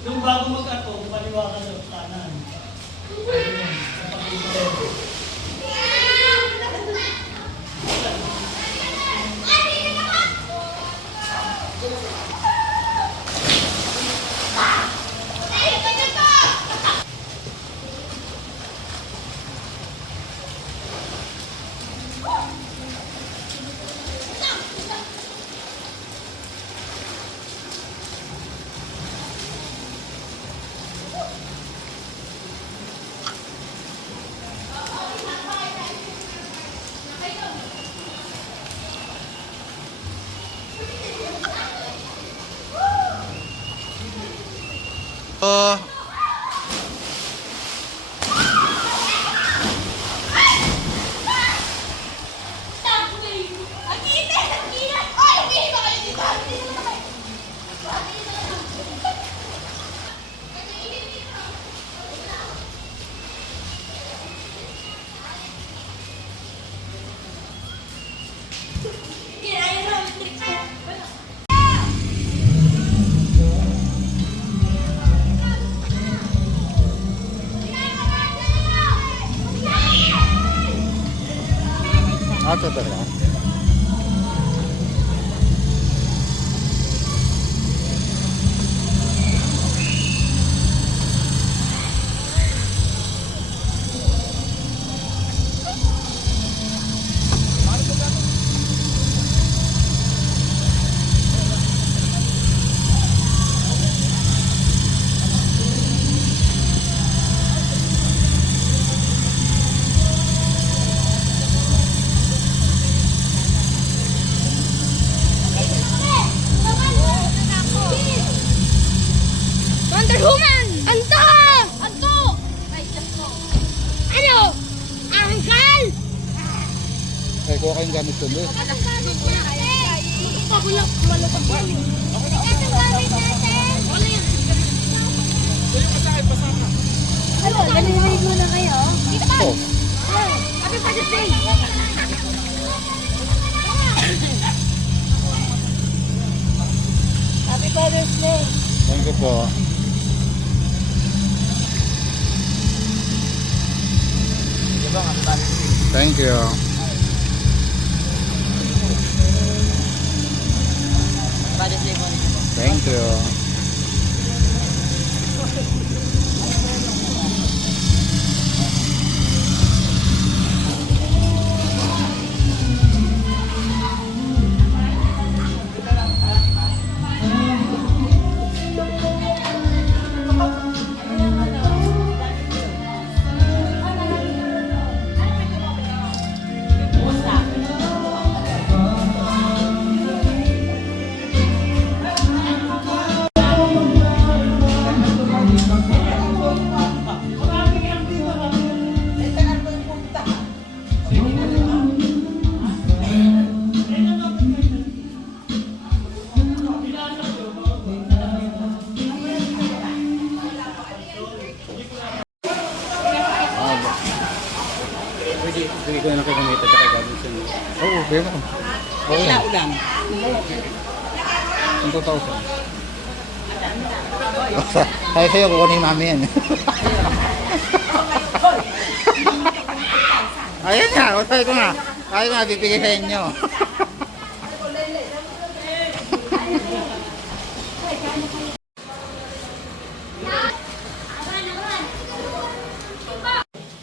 Nung bago mag-ato, paliwa ka sa kanan. Ayun, napakita. Ito talaga. Wonder Woman! Anto! Anto! Ano? Angkal! Ay, kuha kayong gamit ko doon. Pabulak, malapag po yun. Ito gamit natin! Ano, nalilig mo na kayo? Dito pa! Oh. Happy Father's Day! Happy Father's Day! Thank you po. Thank you. Thank you. Hindi ko na nakikita tsaka gagawin siya. Oo, okay mo. Oo. Ulam. Ang 2,000. Kaya sa'yo, kukunin mami yan. Ayan nga, sabi ko nga. Sabi ko nga, bibigay sa inyo.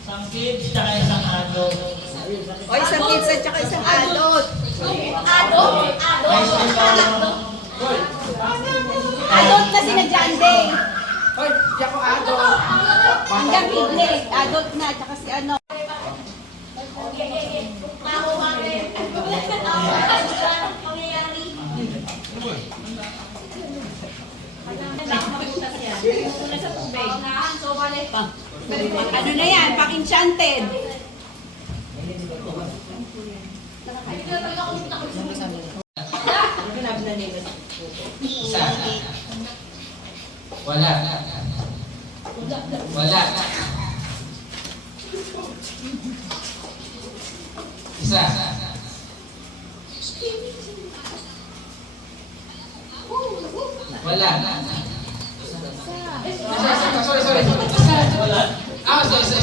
Isang kids, tsaka isang adult. O, isang kids at saka isang adult. Adult na sila John Day. Hoy, di ako adult. Hanggang Biblik. Adult na, tsaka si ano. Ano na yan? Pang-enchanted. Isa. Wala. Wala. Isa. Wala. Sorry. Ah, sorry.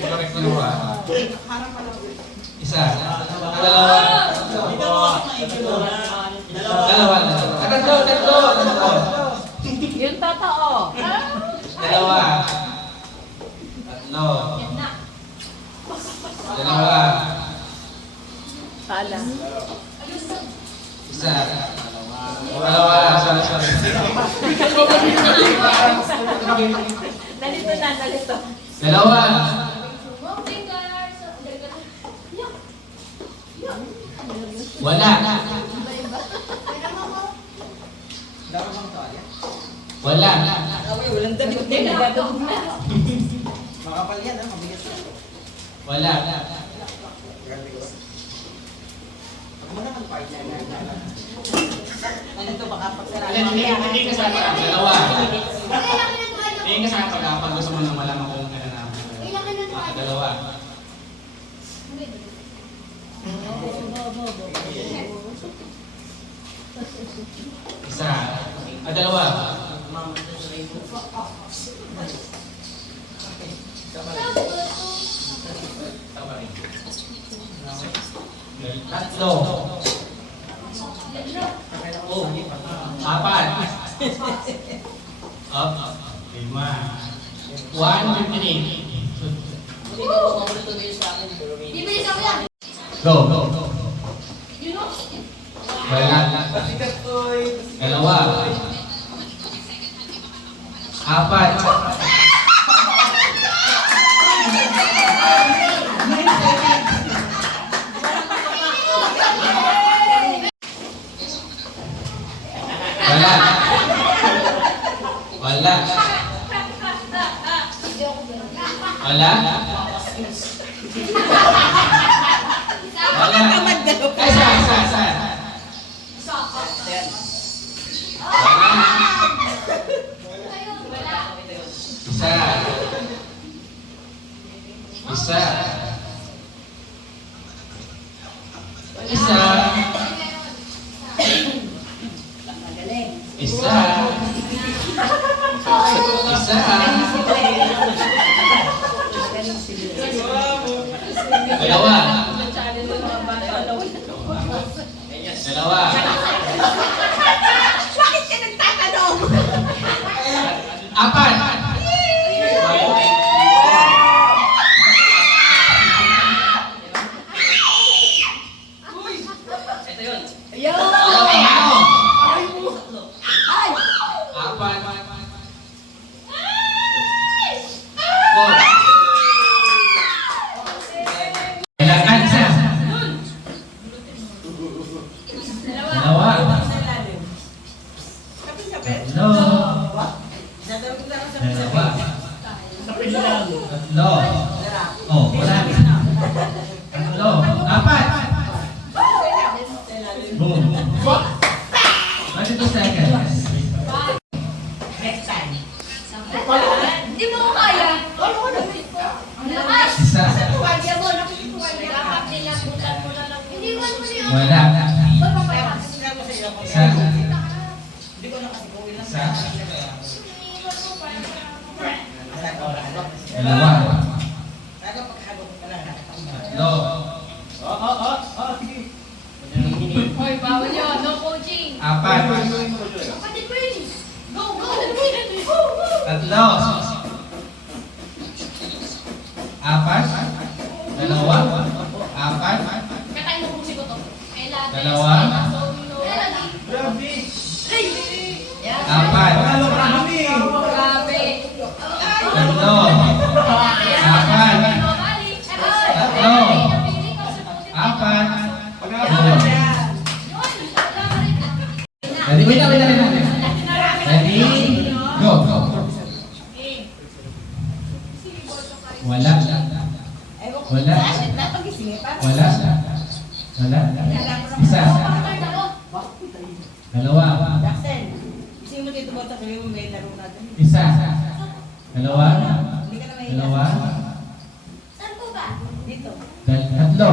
Correct na ba? Isa. Dalawa. Tatlo. Yung totoo. Dalawa. Tatlo. Dalawa. Pala. Isa. Dalawa. Sorry. Nalito. Dalawa. Wala. Wala. Walang damit din. Nagadog na. Makapal yan, ha? Mabigat yan. Wala. Nandito baka pagsarado. Hindi ka sa dalawa. Hindi ka sa pag gusto mo nang malaman kung ano na. Dalawa. Isa. Dalawa. Tatlo. Apat. Up. Lima. 158. Go. Wala. Dalawa. Apat. Wala. Isa. Dalawa. Bakit ka nagtatanong? Apat. Hindi mo ko kaya. Lakas! Isa. Tuwalya mo. Dapat nilabutan mo na lang. Hindi mo mo niya. Wala. Isa. Isa. Dalawa. Tatlo. Hoy, bawal yun. No coaching. Apat. Kapatid ko yun. Go, go! Go! Tatlo. Apat. Dalawa. Apat. Katayin mo pusi ko to. Kailangan. Dalawa. Grabe. Apat. Grabe. Tatlo. Apat. Tatlo. Apat. Ready? Wait lang. Ready? Go. Wala. Wala. Wala. Isa. Dalawa. Jackson, isipin mo dito ba ito? Sabi mo may laro natin. Isa. Dalawa. Hindi ka na may Dalawa. Saan po ba? dito. Tatlo.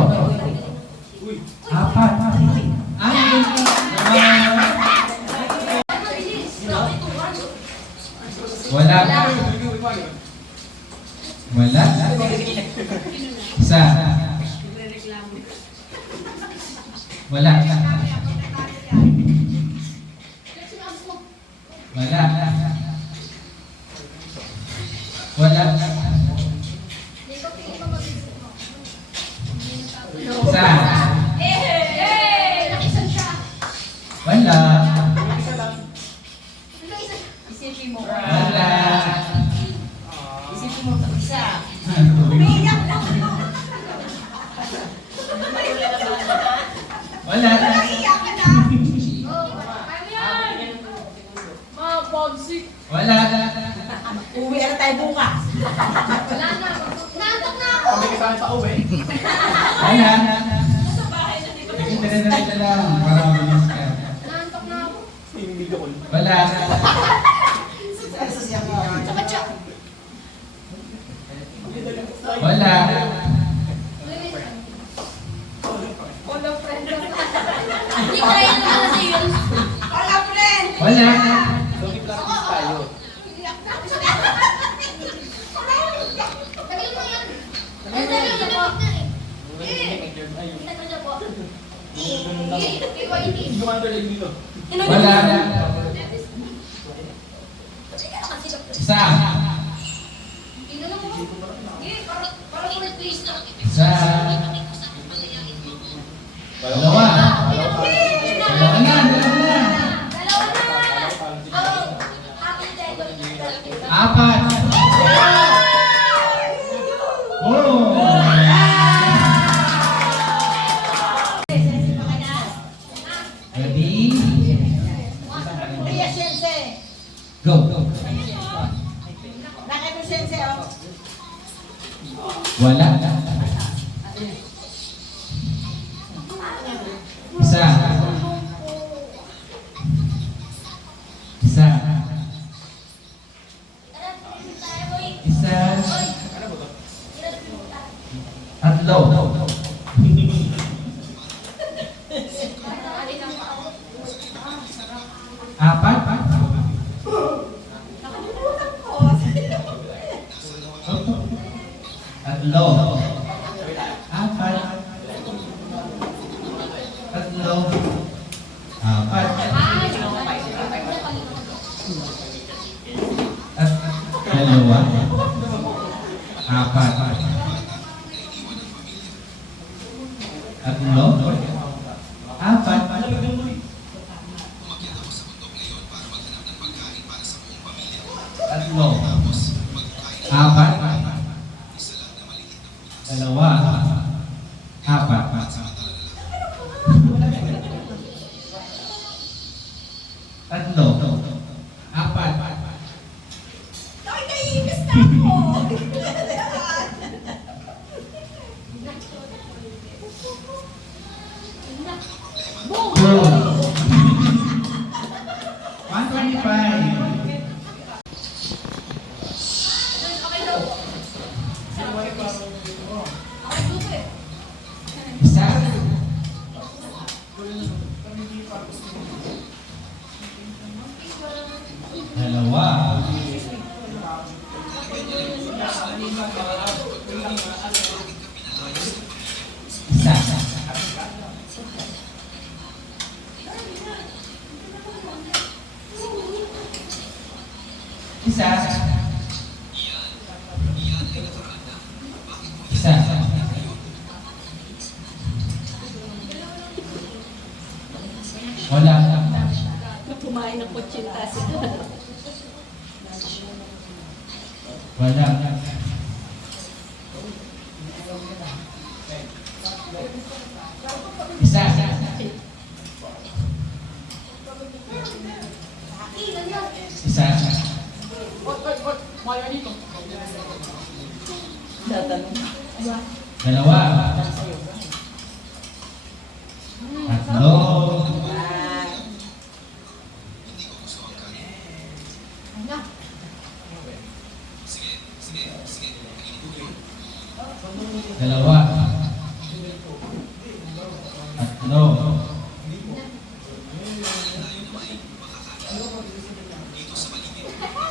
Apat. Anim. Wala. Wala. Isa. Wala. Wala. Wala. Isa. Nakisan siya. Wala. Isipin mo. Wala. Isipin mo ito. Isa. Wala. Wala. Uwi na tayo bukas. Wala na. Nantok na ako. Wala. Dala lang para mabilis ka. Nantok na ako. Wala. Sa batya. Wala. Wala friend. Hindi kaya na kasi yun. Wala, friend. Wala. Tagal mo yan. Ay, tagal na po. Tagal na po. Wala. Isa. Isa. Dalawa. Dalawa na. Apat. Oh. Ready? Iya, sensei. Go. Nakita mo sensei, oh. Wala. Isa. Isa. Isa. Tatlo. Apat. Tatlo. Apat. Tatlo. Apat. At dalawa. Apat. Tatlo. Apat. Tatlo. Apat. Dalawa. Apat. Tatlo. Apat. Ay, naiinis na ako. Good. 125. Isa. Dalawa. Isa. Isa. Isa. Wala. Kumain ng kutsintas. Wala. Isa. Isa. Tatanong. Dalawa. Tatlo. Na. Dalawa. Tatlo.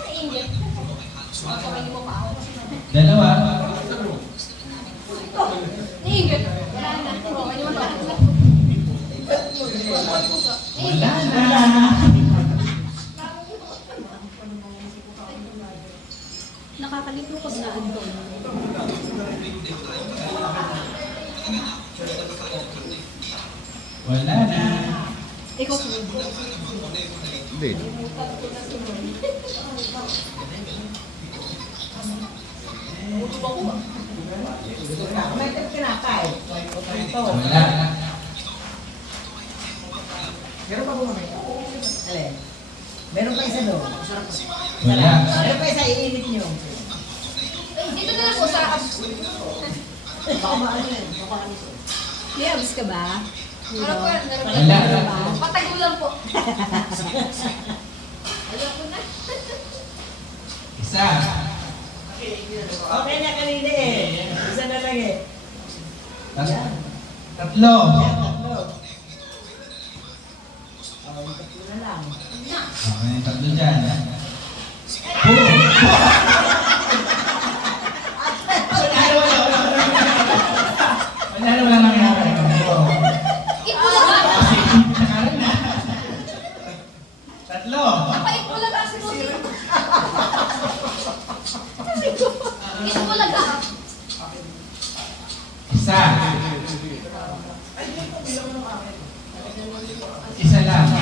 Nainggit. Kawin mo pa ako. Dalawa. Nainggit. Wala na. Kawin mo pa ako. Wala na. Nakakalito ko sa Anton. Wala na. Ikaw po. Hindi. May tinapay. Ito. Wala na. Meron pa po mamaya. Alin? Meron pa isa doon. Wala. Meron pa isa, iinit nyo. Dito na lang po sa... Baka maano yan. Baka ano. May abs ka ba? Ano po? Wala. Patagulan po. Ayoko na. Isa. Okay na kanina eh. Isa na lang eh. Tatlo. Tatlo. Oh, yung tatlo na lang. Okay, tatlo dyan. Boom! Wala na wala nangyari. Ipula ka! Tatlo. Paipula ka si Lucy. Ipula ka! Isa. Isa lang.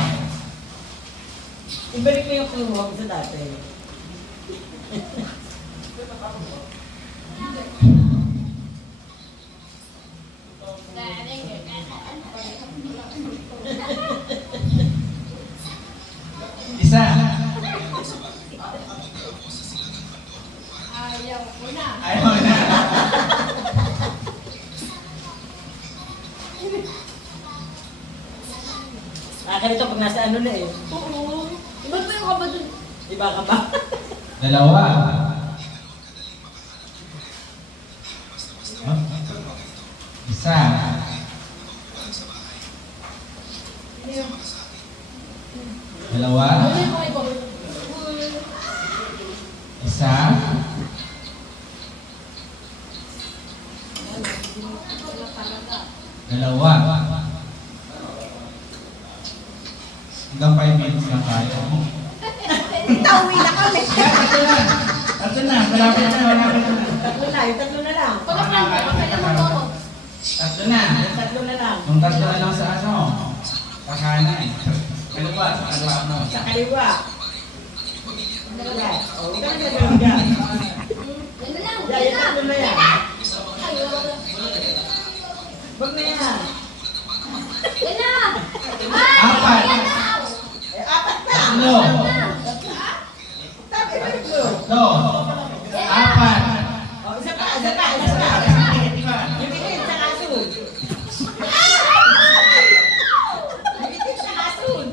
Ibalik mo yung clue mo sa dati. Isa. Ayaw ko na. Ayaw na. Ganito pag nasa ano na eh. Oo. Iba pa yung kaba dun. Iba ka ba? Dalawa. Isa. Dalawa. Huli mo iba. Isa. Dalawa. Hanggang 5 minutes lang tayo. Tauwi na kami. Tatlo na. Malapit na. Malapit na. Tatlo na, yung tatlo na lang. Pagkakan ko, kailan mo ako? Tatlo na. Yung tatlo na lang. Yung tatlo na lang sa ano? Sa kanan. Ano ba? Sa kaliwa mo. Sa kaliwa. Wala. Oh, ikaw na gagawin ka. Yan na lang. Yeah, yung tatlo na yan. Ayaw. Wag na yan. Yan na! Apat. Yan na! Eh, apat na. Tatlo. Tapos ibalik mo. Tatlo. Apat. Oh, isa pa, isa pa, isa pa. Yung bitin sa kasun. Yung bitin sa kasun.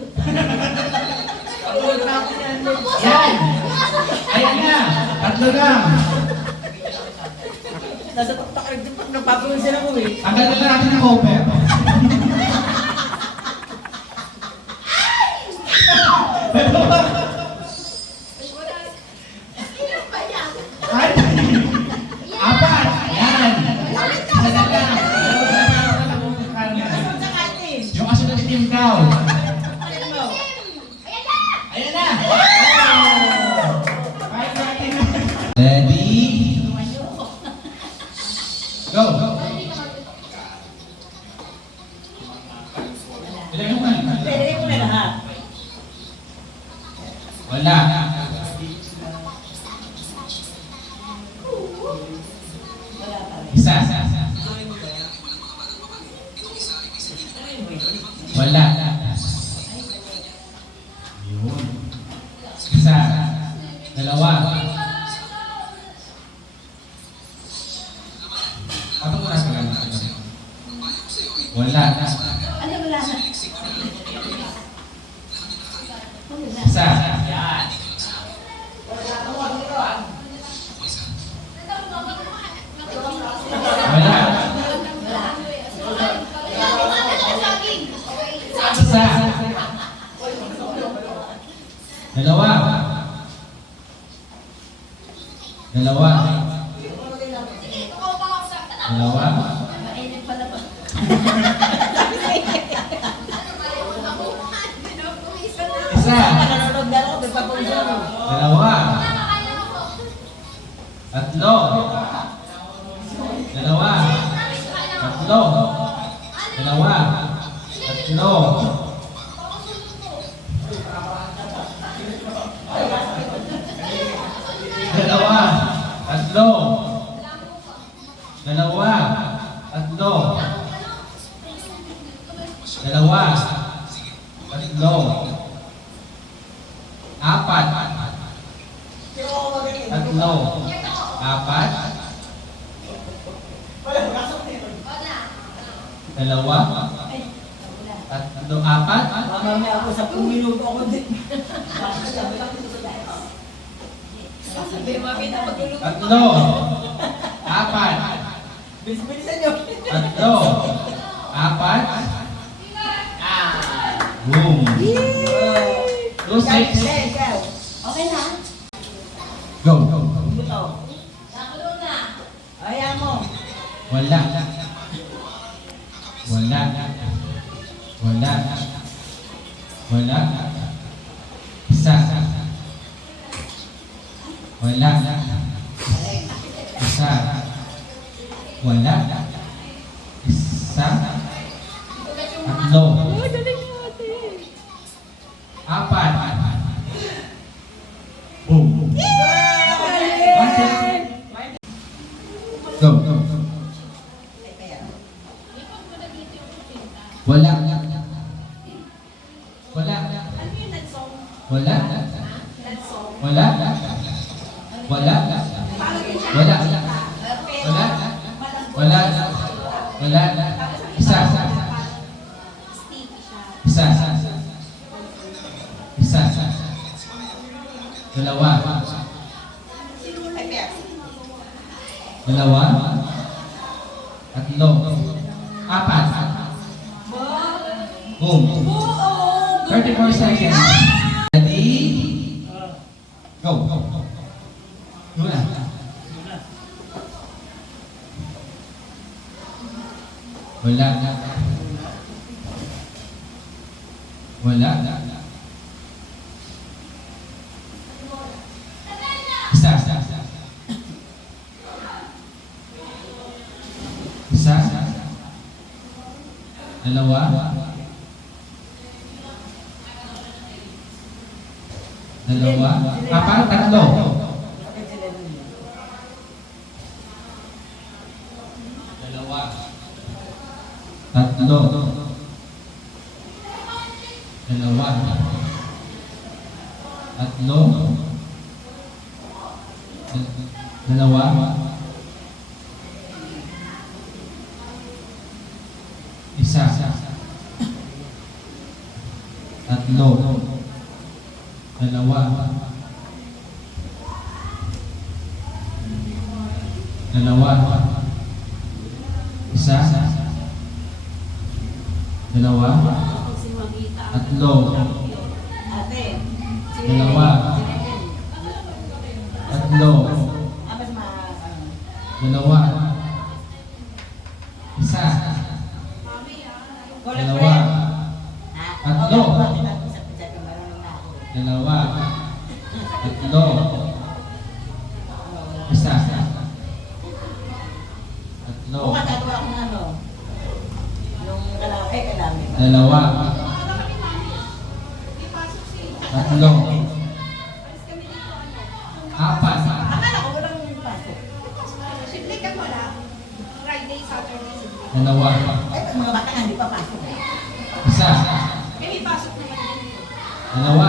Yan. Ayan na. Tatlo lang. Nasa tuktok rin din pag napapulong sila ko eh. Ang ganda na natin ng cover. Ilan pa yan? Ay! Apat. Yan. Isa na lang. Kasun sa katin. Yung aso na itim daw. Ayan mo. Ayan na! Ayan na. Ready? Go. Ilagay mo na. Pwede mo na lahat. Wala. Isa. Wala. Yun. Isa. Dalawa. Ano mo nasa Wala. Ano wala na? Isa. Wala. Isa. Dalawa. Dalawa. Dalawa. Mainit pala ba? Isa. Nanonood na ako, may papunta mo. Dalawa. Tatlo. Dalawa. Tatlo. Dalawa. Tatlo. Dalawa. Tatlo. Dalawa. Tatlo. Dalawa. Tatlo. Apat. Tatlo. Apat. Dalawa. Tatlo. Apat. Mamaya ako 10 minuto ako din. Tatlo. Apat. Bilis-bilisan nyo. Tatlo. Apat. Boom. 2, 6. Okay na? Go. Ito. Nakulong na. Ayan mo. Wala. Wala. Wala. Wala. Isa. Wala. Isa. Wala. Isa. Tatlo. Apat. Boom. Go. Wala. Wala. Wala. Wala. Wala. Wala. Wala. Wala. Wala. Isa. Isa. Isa. Dalawa. Dalawa. Tatlo. Apat. Boom. 34 seconds. Ready? Go. Go na. Wala. Wala. Isa. Isa. Dalawa. Dalawa. Apat. Tatlo. Dalawa. Tatlo. Dalawa. Tatlo. Dalawa. Isa. Tatlo. Dalawa. Dalawa. Isa. Dalawa. Tatlo. Ate. Dalawa. Tatlo. Apas Dalawa. Isa. Dalawa. Tatlo. Dalawa. Tatlo. Isa. Tatlo. Bukas gagawa ko ng ano. Yung kalaki, kalami. Dalawa. Tatlo. Apat. Akala ko walang pasok. Dalawa. Eh, mga bata nga hindi pa pasok. Isa. Dalawa.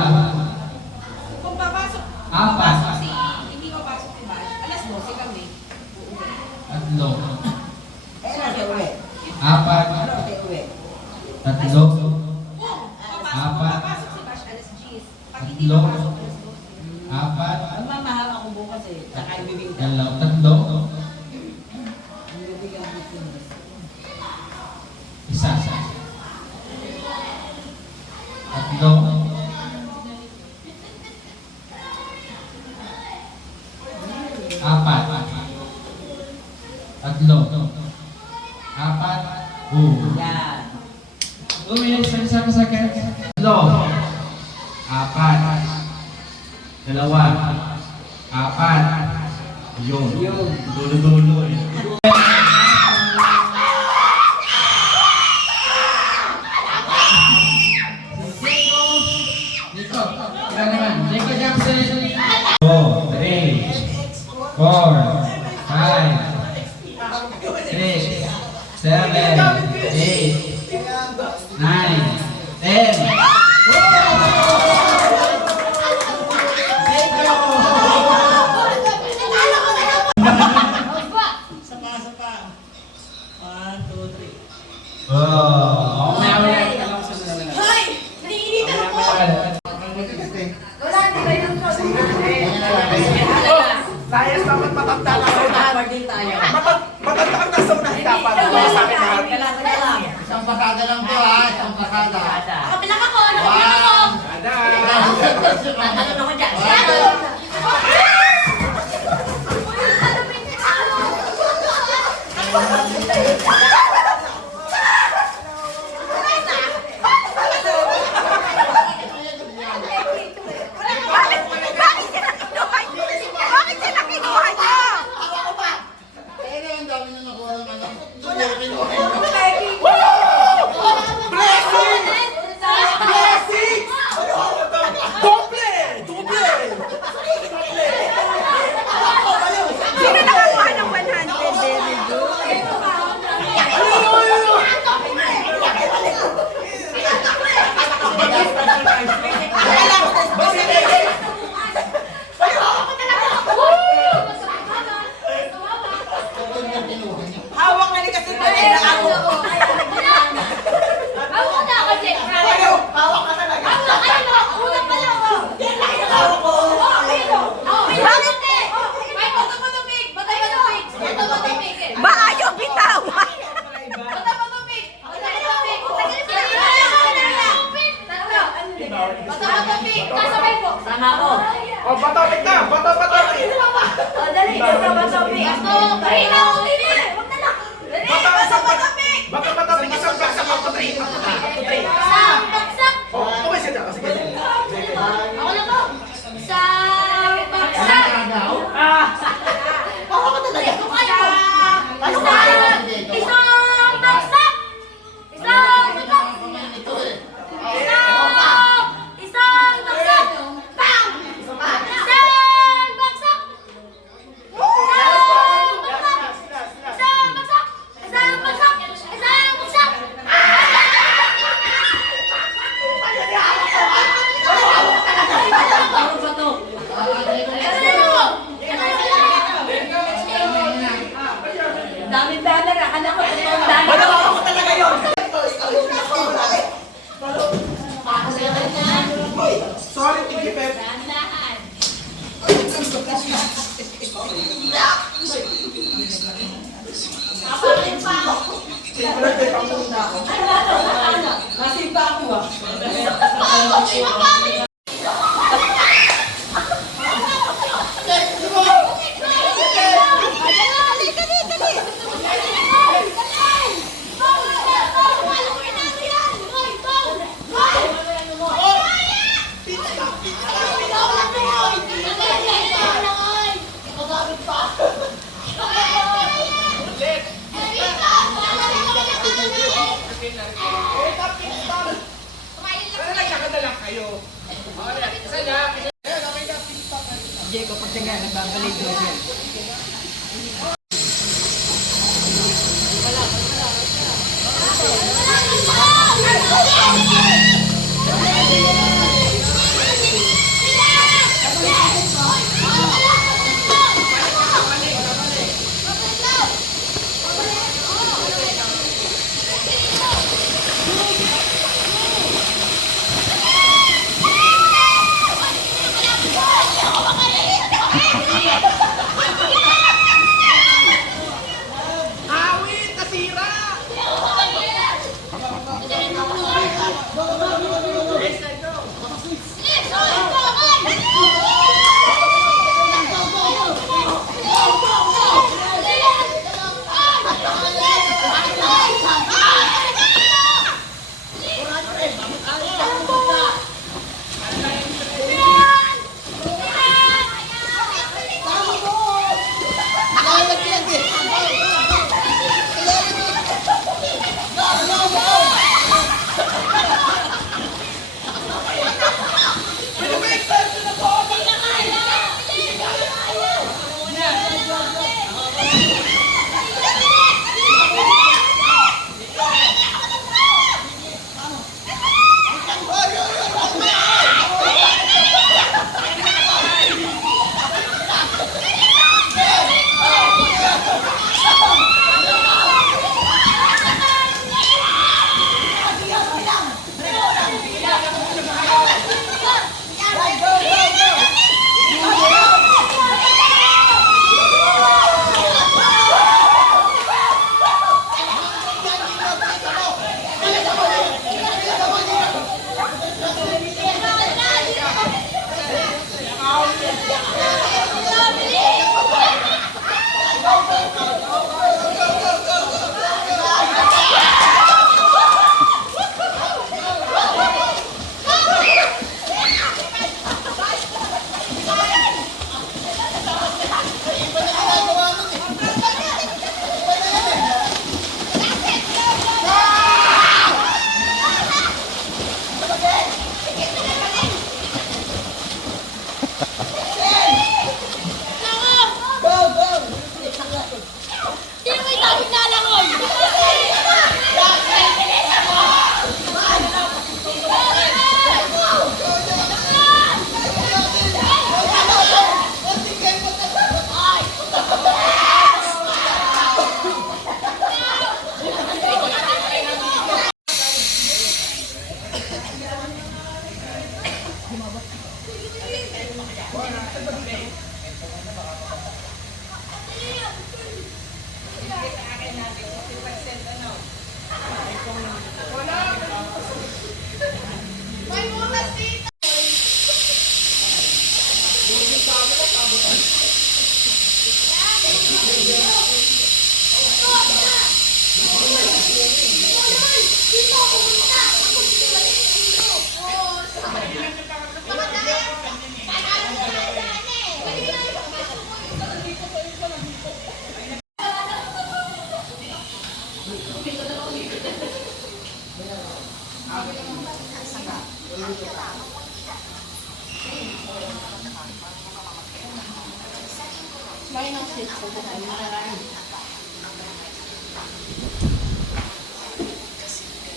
Kung papasok, Apat. kasi hindi mapasok si Bash, alas 12 kami. Tatlo. Eh, ano siya uwi? Apat. Ano siya uwi? Tatlo. Papasok si Bash, alas 10. Pag hindi Tatlo. papasok, alas 12. Apat. Ang mamahal ako bukas eh. Tsaka yung bibig ka. Tatlo. Yung bibig ang business. Isa. Tatlo. Apat. Tatlo. Apat. Yan. 2 minutes, 37 seconds. Tatlo. Apat. Dalawa. Apat. Yun. Dulo-dulo eh. Nico, kita naman. Nico Jackson. 2, 3, 4, 5, 6, 7, 8, 9, 10. Isa pa. 1, 2, 3. Oh, Mamaya ka lang sa nila. Hoy! Naiinitan ako! Wala, di ba yung Layas dapat matanda na ako na. Din tayo. Matanda ka na sa unahin dapat. Sa akin lahat. Isang pasada lang to ha, isang pasada. Nakabilang ako! Nakabilang ako! Tatanong ako dyan. Pero ang dami na nakuha ng ano. Sino nakakuha ng 100? Very good. Hawak na ni kasi na ako. Hawak na ako, Jake. Hawak ka talaga. Hawak, ayun o. Una pa lang o. Hawak ko. Ayun o. Bakit eh? May patupig. Batay patupig. Patupig. Ba ayaw bitawan? Batay patupig. Batay patupig. Batay patupig. Kasabay po. Sama ko. O, dali. Basta patupig. Ako. Kahina ako din eh. Huwag na lang. Dali. Basta patupig. Isang bagsak. Ako na po. Isang bagsak. Ako ka talaga. Isang bagsak. Isang bagsak. Isang bagsak. Isang bagsak. Bam! Isang bagsak. Daming banner, akala ko totoong banner. Ako talaga yun. Sorry, Tiki Pep. Dahan-dahan. Kapalit pa ako. Nasimpa ako ah. Diego, pag tiyaga, nagbabalik doon.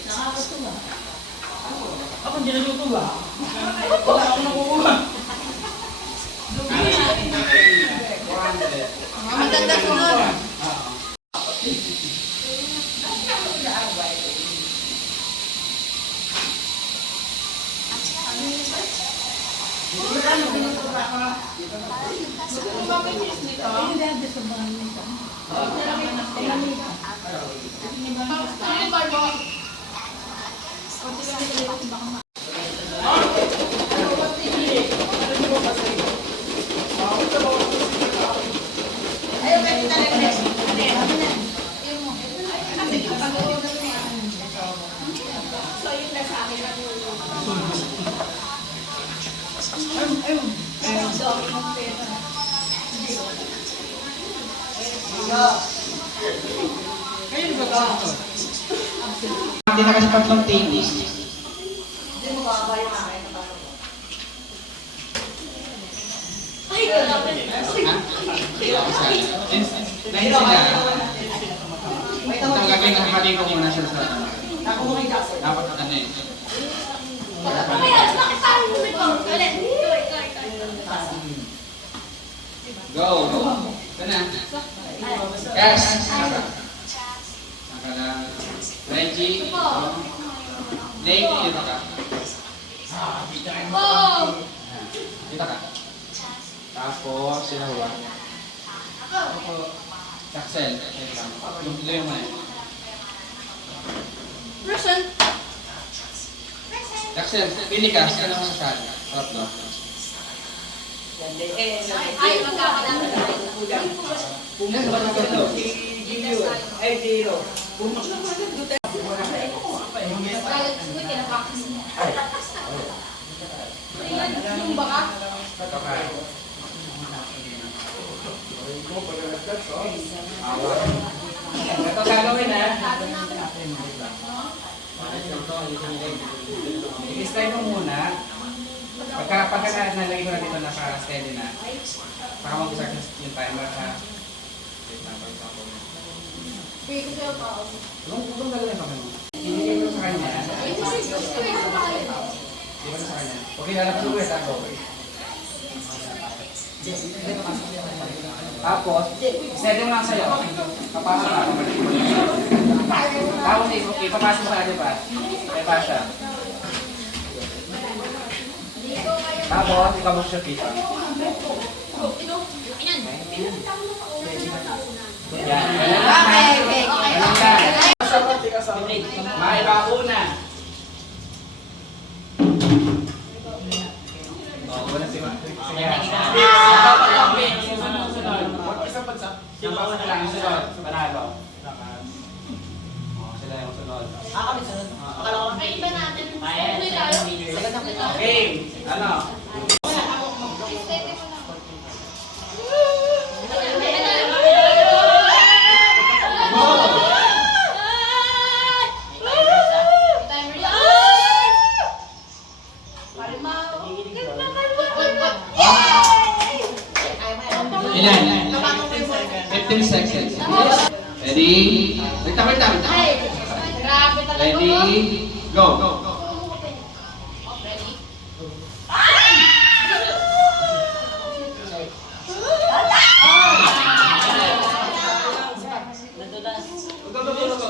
Nakakatuwa. Ako hindi natutuwa. Wala akong nakukuha. Maganda sunod. Hindi na kasi tatlong tennis. Dahil sila, ito gagawin na halika muna siya sa dapat ano eh. Go! Ito na. Yes! Saka lang. Reggie. Dave, dito ka. Dito ka. Tapos, sila huwa. Jaxel. Yung tuloy mo na eh. Present. Jaxel, pili ka. Saan naman sa saan? Tatlo. Ay, magkakalangan tayo. Pumunta ba na tatlo? Yung baka? Ito ka. Ito gagawin ha. I-slide mo muna. Pagka nalagay ko na dito naka-steady na, baka mag-start yung timer ha. Wait lang, pag-stop mo. Huwag gagawin kami mo. Ibigay mo sa kanya. Ibigay mo sa kanya. Okay, lalabas mo ulit ako. Tapos, steady mo lang sa'yo. Papasok ka. Tapos, ipapasok mo sa kanya pa. May pasya. Tapos, ikaw mo siya kita. Yan. Maibakuna. Oh, wala si Ma. Sige. Sunod lang, sunod. Panalo. Oh, sila yung sunod. Kami sunod. Akala ko Ay, iba natin. Okay, ano? Ilan? 15 seconds. Ready? Wait, wait. Grabe talaga. Ready? Go.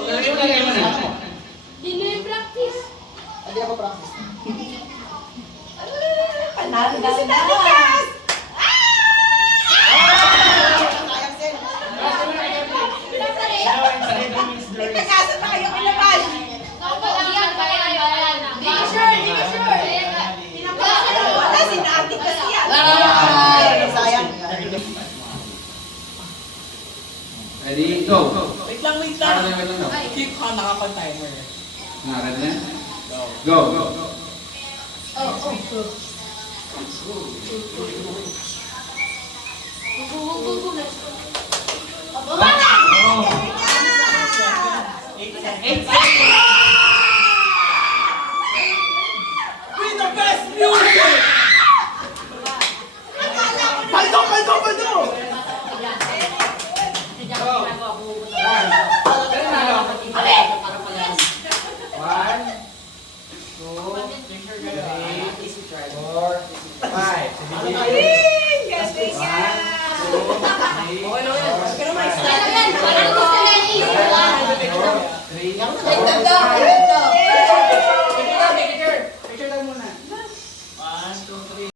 Lagay mo na. Hindi yung practice. Hindi ako practice. Panalo na si Tatikas! Nagkakasan na kayo kilabas! Hindi ka sure! Wala, sinati kasi yan! Sayang. Ready? Go. Wait lang. Wait lang. Keep ka nakapag-timer. Ready na? Go. Baba na!